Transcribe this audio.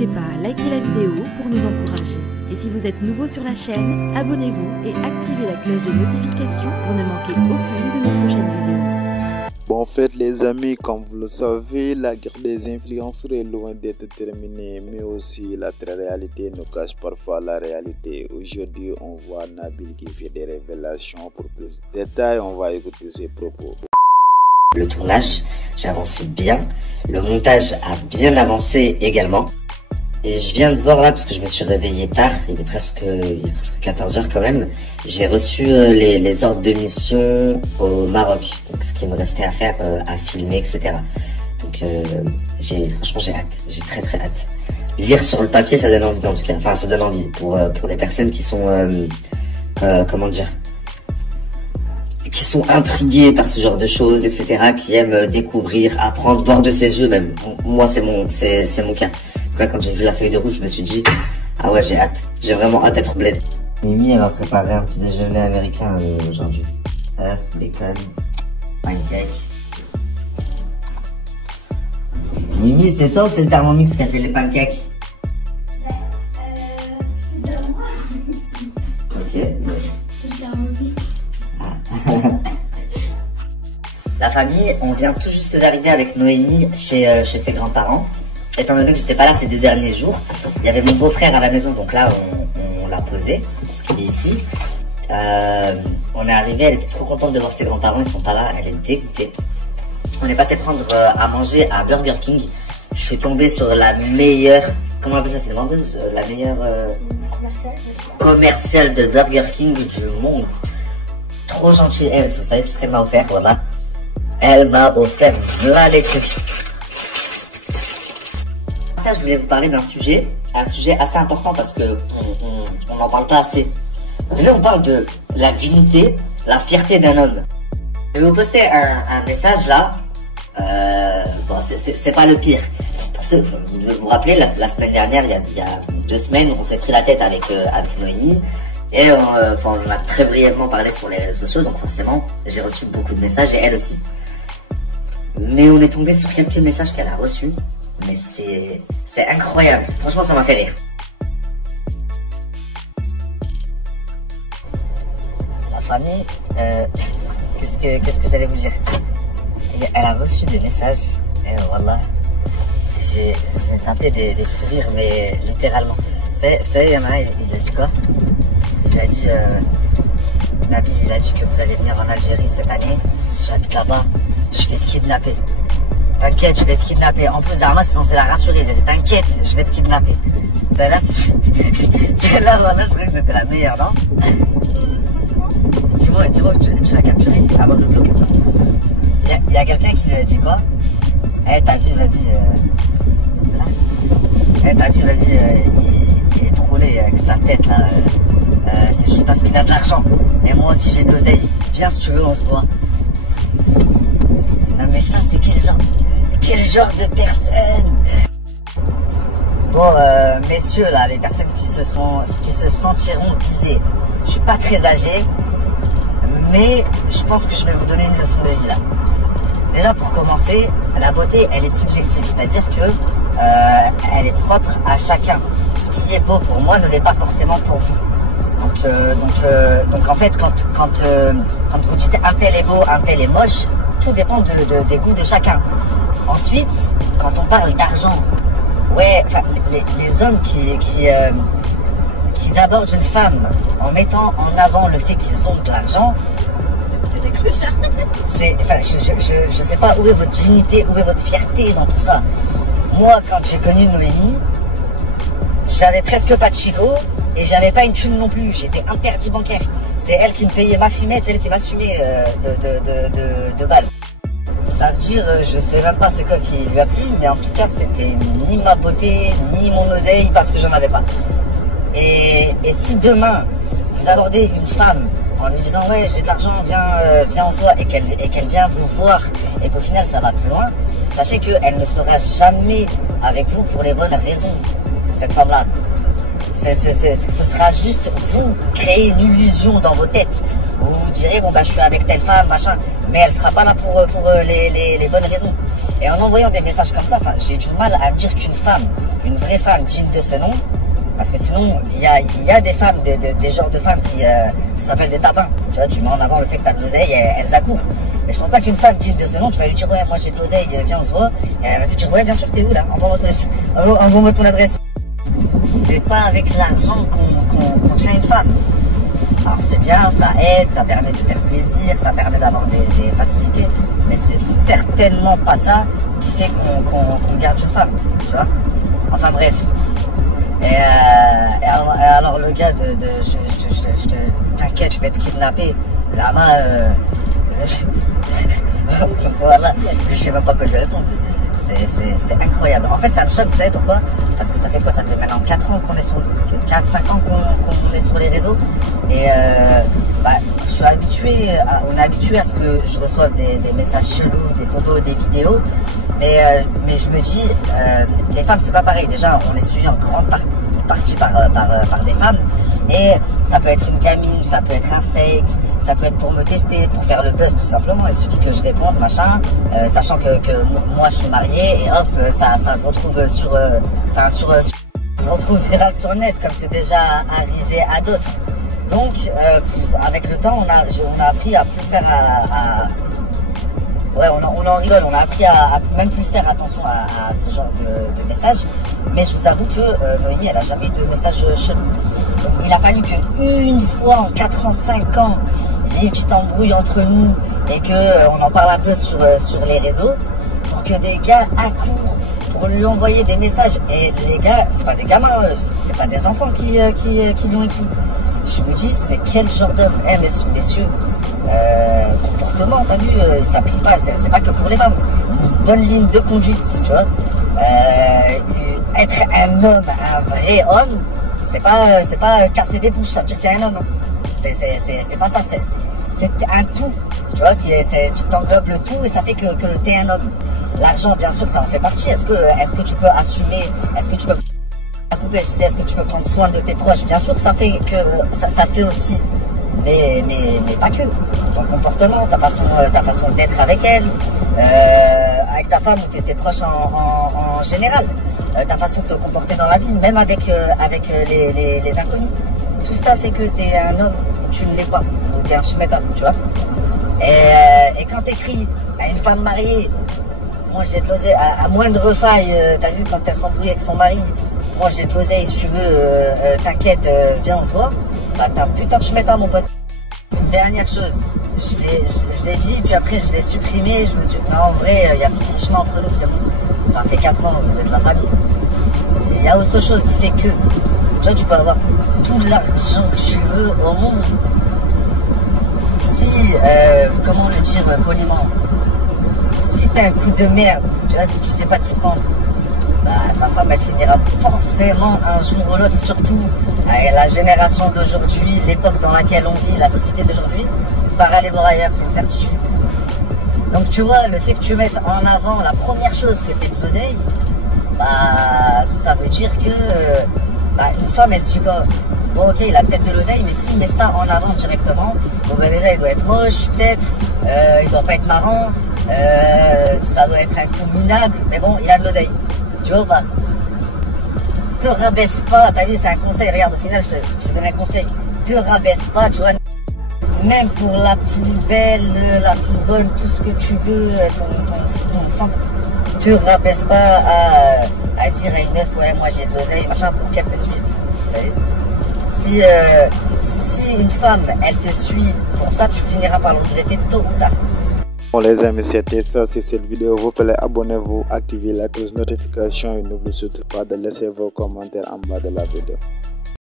N'hésitez pas à liker la vidéo pour nous encourager. Et si vous êtes nouveau sur la chaîne, abonnez-vous et activez la cloche de notification pour ne manquer aucune de nos prochaines vidéos. Bon, en fait, les amis, comme vous le savez, la guerre des influenceurs est loin d'être terminée, mais aussi la réalité nous cache parfois la réalité. Aujourd'hui, on voit Nabil qui fait des révélations. Pour plus de détails, on va écouter ses propos. Le tournage, j'avance bien. Le montage a bien avancé également. Et je viens de voir là, parce que je me suis réveillé tard, il est presque 14 h quand même. J'ai reçu les ordres de mission au Maroc. Donc ce qu'il me restait à faire, à filmer, etc. Donc franchement j'ai hâte, j'ai très hâte. Lire sur le papier, ça donne envie en tout cas. Enfin, ça donne envie pour les personnes qui sont, comment dire, qui sont intriguées par ce genre de choses, etc. Qui aiment découvrir, apprendre, voir de ses yeux même. Moi, c'est mon cas. Quand j'ai vu la feuille de route, je me suis dit, ah ouais, j'ai hâte. J'ai vraiment hâte d'être bled. Mimi, elle va préparer un petit déjeuner américain aujourd'hui. Œuf, bacon, pancake. Mimi, c'est toi ou c'est le Thermomix qui a fait les pancakes? Ok. La famille, on vient tout juste d'arriver avec Noémie chez ses grands-parents. Étant donné que j'étais pas là ces 2 derniers jours, il y avait mon beau-frère à la maison, donc là on l'a posé, parce qu'il est ici. On est arrivé, elle était trop contente de voir ses grands-parents, ils sont pas là, elle est dégoûtée. On est passé prendre à manger à Burger King. Je suis tombé sur la meilleure, comment on appelle ça, c'est une vendeuse, la meilleure commerciale de Burger King du monde. Trop gentille, elle, vous savez tout ce qu'elle m'a offert, voilà. Elle m'a offert là les trucs. Ça, je voulais vous parler d'un sujet, assez important parce que on n'en parle pas assez. Là, on parle de la dignité, la fierté d'un homme. Je vais vous poster un message là. Bon, c'est pas le pire. Pour ceux, vous devez vous rappeler, la semaine dernière, il y a 2 semaines, on s'est pris la tête avec Noémie. Et on en a très brièvement parlé sur les réseaux sociaux, donc forcément, j'ai reçu beaucoup de messages et elle aussi. Mais on est tombé sur quelques messages qu'elle a reçus. Mais c'est incroyable. Franchement, ça m'a fait rire. La famille, qu'est-ce que j'allais vous dire? Elle a reçu des messages. Et voilà, j'ai tapé des fous rires, mais littéralement. Vous savez, il y en a un, il lui a dit quoi? Il lui a dit, Nabil, il a dit que vous allez venir en Algérie cette année. J'habite là-bas, je vais te kidnapper. T'inquiète, je vais te kidnapper. En plus, Zarma, c'est censé la rassurer. Il a dit, t'inquiète, je vais te kidnapper. Celle-là, celle-là, voilà, je crois que c'était la meilleure, non? Dis-moi, tu l'as capturé avant de le bloquer. Il y a quelqu'un qui lui a dit quoi? Eh, t'as vu, vas-y, c'est là? Eh, t'as vu, vas-y, il est trollé avec sa tête, là. C'est juste parce qu'il a de l'argent. Et moi aussi, j'ai de l'oseille. Viens, si tu veux, on se voit. Non, mais ça, c'est quel genre de personne? Bon, messieurs, là, les personnes qui se sentiront visées. Je suis pas très âgé, mais je pense que je vais vous donner une leçon de vie, là. Déjà, pour commencer, la beauté, elle est subjective, c'est-à-dire que elle est propre à chacun. Ce qui est beau pour moi ne l'est pas forcément pour vous. Donc en fait, quand vous dites un tel est beau, un tel est moche, tout dépend des goûts de chacun. Ensuite, quand on parle d'argent, ouais, enfin, les hommes qui abordent une femme en mettant en avant le fait qu'ils ont de l'argent, je sais pas où est votre dignité, où est votre fierté dans tout ça. Moi, quand j'ai connu Noémie, j'avais presque pas de chico et j'avais pas une thune non plus. J'étais interdit bancaire. C'est elle qui me payait ma fumette, c'est elle qui m'assumait de base. Ça veut dire, je sais même pas c'est quoi qui lui a plu, mais en tout cas, c'était ni ma beauté, ni mon oseille, parce que j'en avais pas. Et si demain, vous abordez une femme en lui disant, ouais, j'ai de l'argent, viens en soi, et qu'elle vient vous voir, et qu'au final, ça va plus loin, sachez qu'elle ne sera jamais avec vous pour les bonnes raisons, cette femme-là. Ce sera juste vous créer une illusion dans vos têtes. Vous vous direz, bon bah je suis avec telle femme, machin, mais elle sera pas là pour les bonnes raisons. Et en envoyant des messages comme ça, j'ai du mal à me dire qu'une femme, une vraie femme digne de ce nom, parce que sinon, il y a des femmes, des genres de femmes qui ça s'appelle des tapins. Tu vois, tu mets en avant le fait que tu as de l'oseille, elles accourent. Mais je pense pas qu'une femme digne de ce nom, tu vas lui dire ouais, moi j'ai de l'oseille, viens on se voit. Et elle va te dire ouais, bien sûr, t'es où là, envoie-moi ton adresse. C'est pas avec l'argent qu'on tient une femme. Alors c'est bien, ça aide, ça permet de faire plaisir, ça permet d'avoir des facilités, mais c'est certainement pas ça qui fait qu'on garde une femme, tu vois. Enfin bref. Et alors le gars t'inquiète, je vais te kidnapper. Zama, voilà, je sais même pas quoi je vais répondre. C'est incroyable. En fait, ça me choque, vous savez pourquoi? Parce que ça fait quoi? Ça fait maintenant 4 ans qu'on est sur 4-5 ans qu'on est sur les réseaux. Et je suis habitué, on est habitué à ce que je reçoive des messages chelous, des photos, des vidéos. Mais je me dis, les femmes, c'est pas pareil. Déjà, on est suivi en grande partie par des femmes. Et ça peut être une gamine, ça peut être un fake, ça peut être pour me tester, pour faire le buzz tout simplement. Il suffit que je réponde, machin, sachant que moi je suis marié et hop, ça se retrouve ça se retrouve viral sur le net, comme c'est déjà arrivé à d'autres. Donc, avec le temps, on a appris à plus faire ouais, on en rigole, on a appris à même plus faire attention à ce genre de messages. Mais je vous avoue que Noémie, elle a jamais eu de message chelou. Donc, il a fallu qu'une fois en 4 ans, 5 ans, il y ait une petite embrouille entre nous et qu'on en parle un peu sur les réseaux pour que des gars accourent pour lui envoyer des messages. Et les gars, c'est pas des gamins, c'est pas des enfants qui lui ont écrit. Je me dis, c'est quel genre d'homme? Messieurs, comportement, t'as vu, il s'applique pas, c'est pas que pour les femmes. Une bonne ligne de conduite, tu vois. Être un homme, un vrai homme, c'est pas casser des bouches, ça veut dire que t'es un homme. C'est pas ça, c'est un tout. Tu vois, tu t'englobes le tout et ça fait que t'es un homme. L'argent, bien sûr, ça en fait partie. Est-ce que tu peux assumer? Est-ce que tu peux couper? Est-ce que tu peux prendre soin de tes proches? Bien sûr, ça fait que ça fait aussi. Mais pas que. Ton comportement, ta façon d'être avec elle, avec ta femme ou tes proches en général, ta façon de te comporter dans la vie, même avec les inconnus. Tout ça fait que t'es un homme ou tu ne l'es pas, ou t'es un schmetteur, tu vois. Et quand t'écris à une femme mariée, moi j'ai de l'oseille, à moindre faille, t'as vu quand elle s'embrouille avec son mari, moi j'ai de l'oseille, si tu veux, t'inquiète, viens on se voit, bah t'as un putain de schmetteur mon pote. Une dernière chose, je l'ai dit, puis après je l'ai supprimé, je me suis dit, non, en vrai, il y a plus de chemin entre nous, c'est bon, ça fait 4 ans, vous êtes la famille. Il y a autre chose qui fait que, tu vois, tu peux avoir tout l'argent que tu veux au monde. Si, comment le dire poliment, si t'as un coup de merde, tu vois, si tu sais pas t'y prendre, bah, ta femme elle finira forcément un jour ou l'autre, surtout avec la génération d'aujourd'hui, l'époque dans laquelle on vit, la société d'aujourd'hui, par aller voir ailleurs, c'est une certitude. Donc tu vois, le fait que tu mettes en avant la première chose que t'es de l'oseille, bah ça veut dire que une femme elle se dit pas, bon ok il a peut-être de l'oseille, mais s'il met ça en avant directement, bon ben déjà il doit être moche peut-être, il doit pas être marrant, ça doit être un coup minable, mais bon il a de l'oseille. Tu vois ou pas? Te rabaisse pas, t'as vu, c'est un conseil, regarde, au final, je te donne un conseil. Te rabaisse pas, tu vois, même pour la plus belle, la plus bonne, tout ce que tu veux, ton enfant, te rabaisse pas à dire à une meuf, ouais, moi j'ai de l'oseille, machin, pour qu'elle te suive. Si une femme, elle te suit, pour ça, tu finiras par le regretter tôt ou tard. Bon les amis, c'était ça, c'est cette vidéo. Vous pouvez abonnez-vous, activez la cloche notification et n'oubliez surtout pas de laisser vos commentaires en bas de la vidéo.